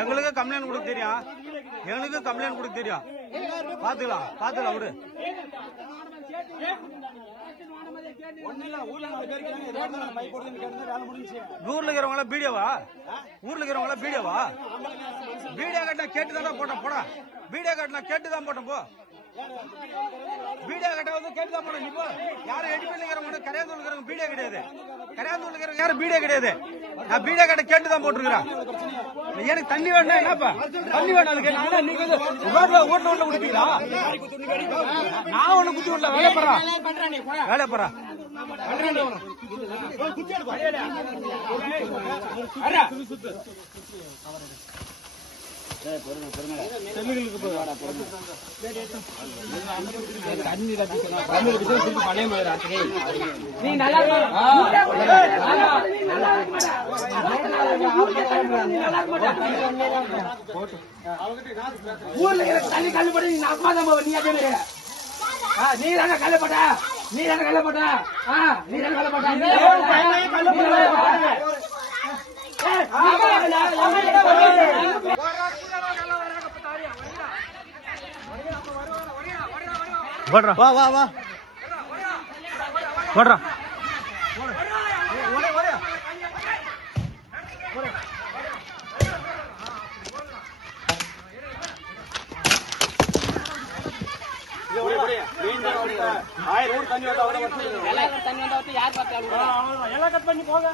எங்களுக்கு கம்ப்ளைண்ட் கொடுக்க தெரியும், எங்களுக்கு கம்ப்ளைண்ட் கொடுக்க தெரியும். பாத்துக்கலாம் பாத்துக்கலாம் விடு. ஊர்ல இருக்கிறவங்கள பீடியோவா, ஊர்ல இருக்கிறவங்கள பீடியோவா, பீடியோ கட்டினா கேட்டுதான் போட்டோம் போட, பீடியோ கட்டினா கேட்டுதான் போட்டோம் போ, பீடியோ கட்ட வந்து கேட்டுதான் போட்டோம். நீ போ. யாரும் எடிப்பில் இருக்கிறவங்க கரையாந்தூர் இருக்கிறவங்க பீடியோ கிடையாது, கரையாந்தூர் இருக்கிறவங்க யாரும் பீடியோ கிடையாது. நான் பீடியோ கட்ட கேட்டுதான் போட்டுருக்கிறேன். எனக்கு தண்ணி வேணா என்னப்பா, தண்ணி வேணா நீங்க ஓட்டு உள்ள குடிப்பீங்களா? நான் ஒண்ணு குத்தி விடல, வேலை போறா வேலை போறா. ஊர்ல தண்ணி கல்லுபடி நீ தானே கல்லப்பட்ட, நீ தானே கல்லப்பட்ட, நீ தானே கல்லப்பட்ட. வா வா வா போடுறா. யார் பார்த்தாலும் எல்லாம் கட் பண்ணி போக.